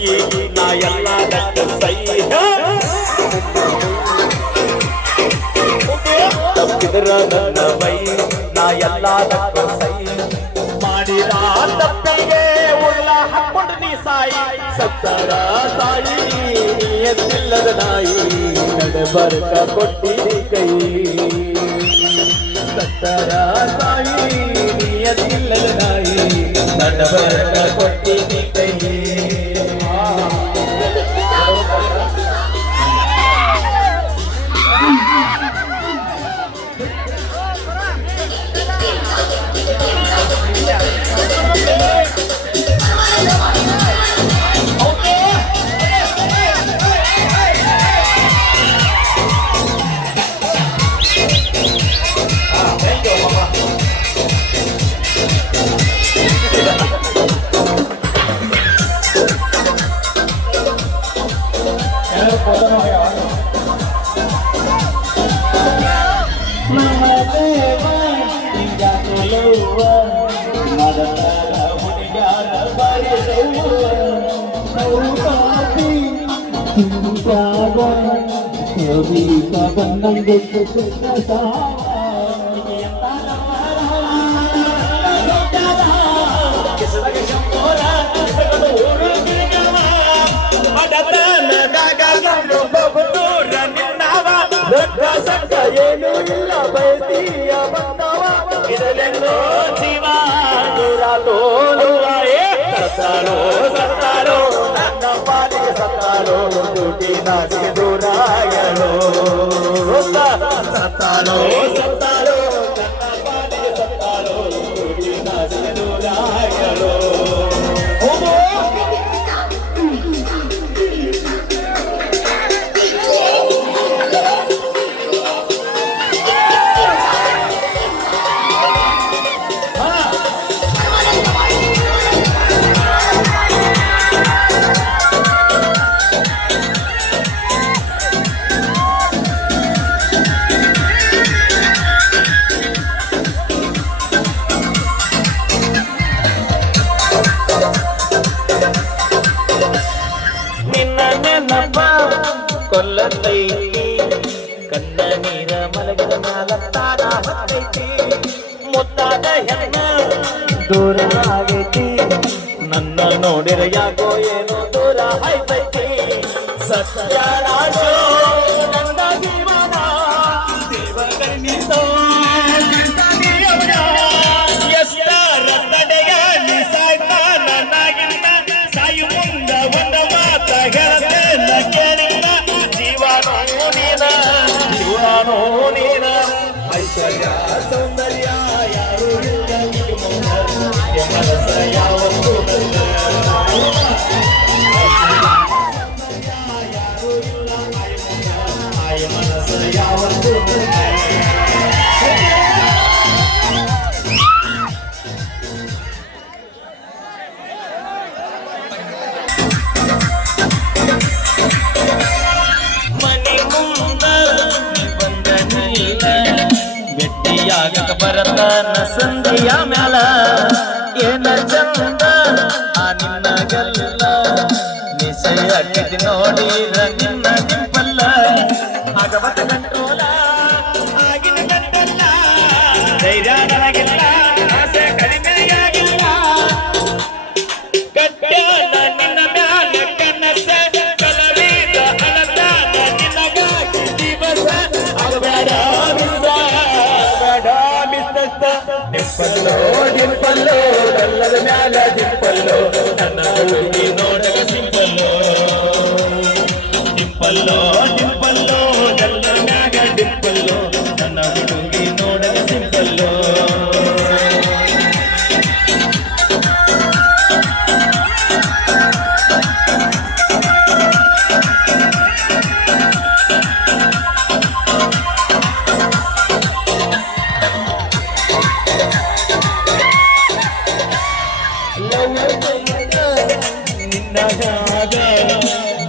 ನಾ ಎಲ್ಲದಕ್ಕೂ ಸೈ ತಪ್ಪಿದ್ರ ನನ್ನ ಮೈ ನಾ ಎಲ್ಲದಕ್ಕೂ ಸೈ ಮಾಡಿದ ತಪ್ಪಿಗೆ ಉಳ್ಳ ಹಾಕೊಂಡು ನೀ ಸತ್ತರ ಸಾಯಿ ಎತ್ತಿಲ್ಲದ ನಾಯಿ. ನಡಬರ್ಕ ಕೊಟ್ಟಿದಿ ಕೈ ಸತ್ತರ ಸಾಯಿ ಎತ್ತಿಲ್ಲದ ನಾಯಿ. ಬರ್ಕ ಏನು ಇಲ್ಲ ಬಯಸಿಯ ಬಂದವ ಇದರೆಲ್ಲೋ ಜೀವ ನೂರ ನೂರ ಏ ಸತ್ತಾರೋ ಸತ್ತಾರೋ ನನ್ನ ಪಾಲಿಗೆ ಕೊಲ್ಲತೈತಿ ಕಣ್ಣ ನೀರ ಮಲಗಿದ ಮ್ಯಾಲ ತಾರ ಹತ್ತೈತಿ. ಮುತ್ತಾದ ಹೆಣ್ಣ ದೂರ ಆಗೈತಿ. ನನ್ನ ನೋಡಿರ ಯಾಕೋ ಏನೋ ದೂರ ಆಯ್ತೈತಿ ಸತ್ಯರಾಜೋ ನನ್ನ ಜೀವನ ದೇವಗಣಿತೋ ಜೀವನೋ ನೀನ ಐಶ್ವರ್ಯ ಸೌಂದರ್ಯ ಯಾರು ಇಲ್ಲ ಮನಸ ಯಾವತ್ತು ಎ ಮನಸ್ಸ ಯಾವತ್ತೂ ಮನೆ ಮುಂದ ಭೆಟ್ಟಿಯಾಗಕ ಬರತನ ಸಂಧಿಯ ಮ್ಯಾಲ? ಏನ ಚಂದ? ಆ ನಿನ್ನ ನಿನ್ನಗಲ್ಲ ನಿಸೆಯಾಗಿದ್ದು ನೋಡಿರ ನಿನ್ನ ನಿಂಪಲ್ಲ. ಆಗವತ ಕಂಟ್ರೋಲ ಆಗಿನ ಗಂಟಲ್ಲ. ಧೈರ್ಯ ನನಗಿಲ್ಲ ಆಸೆ ಕಡಿಮೆಯಾಗಿಲ್ಲ ಕಟ್ಟ್ಯಾನ ನಿನ್ನ ಮ್ಯಾಲ ಕನಸ, ಕಲವಿದ ಅಳತಾನ ನಿನಗಾಗಿ ದಿವಸ. ಡಿಂಪಲ್ಲೋ ಡಿಂಪಲ್ಲೋ ಕಲ್ಲದ ಮ್ಯಾಲ ಡಿಂಪಲ್ಲೋ ನನ್ನ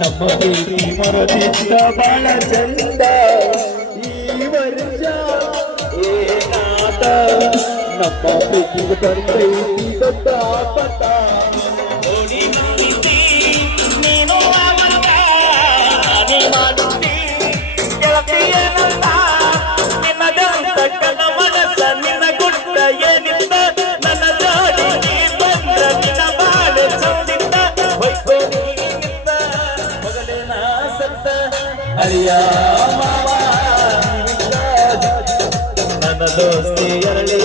ನಮ್ಮ ಪ್ರೀತಿ ಮರದಿದ್ದ ಬಹಳ ಚಂದ ಈ ವರ್ಷ ಏನಾದ ನಮ್ಮ ಪ್ರೀತಿ ಈ ದೊಡ್ಡ ಆಪತ್ತ ಹರಿಯ ನನ್ನ ದೋಸ್ತಿ ಎರಳಿ